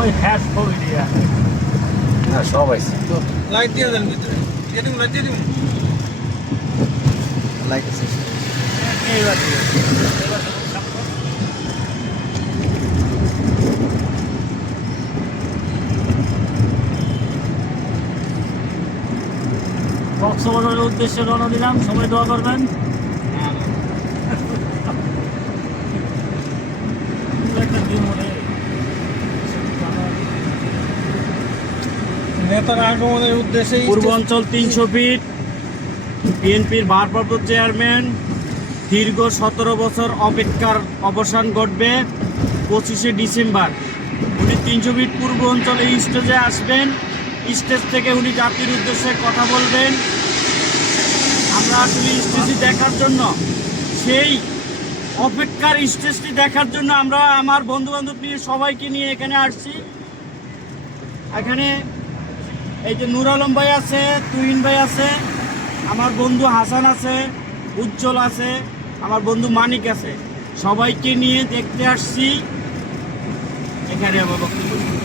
সবাই হ্যাশ ছবি দিয়ে না সবাই লাইট দিয়ে দেন ভিতরে লাইট দিয়ে দিন লাইট আছে এইবার কক্সবাজারের উদ্দেশ্যে রওনা দিলাম, সবাই দোয়া করবেন। নেতার আগমনের উদ্দেশ্যে পূর্বাঞ্চল 300 ফিট বিএনপির ভারপ্রাপ্ত চেয়ারম্যান দীর্ঘ 17 বছর অপেক্ষার অবসান ঘটবে 25শে ডিসেম্বর। উনি 300 ফিট পূর্ব অঞ্চলে স্টেজে আসবেন, স্টেজ থেকে উনি জাতির উদ্দেশ্যে কথা বলবেন। আমরা আসলে স্টেজটি দেখার জন্য, সেই অপেক্ষার স্টেজটি দেখার জন্য আমরা আমার বন্ধু বান্ধব নিয়ে সবাইকে নিয়ে এখানে আসছি। এখানে এই যে নূর আলম ভাই আছে, তুহিন ভাই আছে, আমার বন্ধু হাসান আছে, উজ্জ্বল আছে, আমার বন্ধু মানিক আছে, সবাইকে নিয়ে দেখতে আসছি। এখানে আমার বক্তব্য।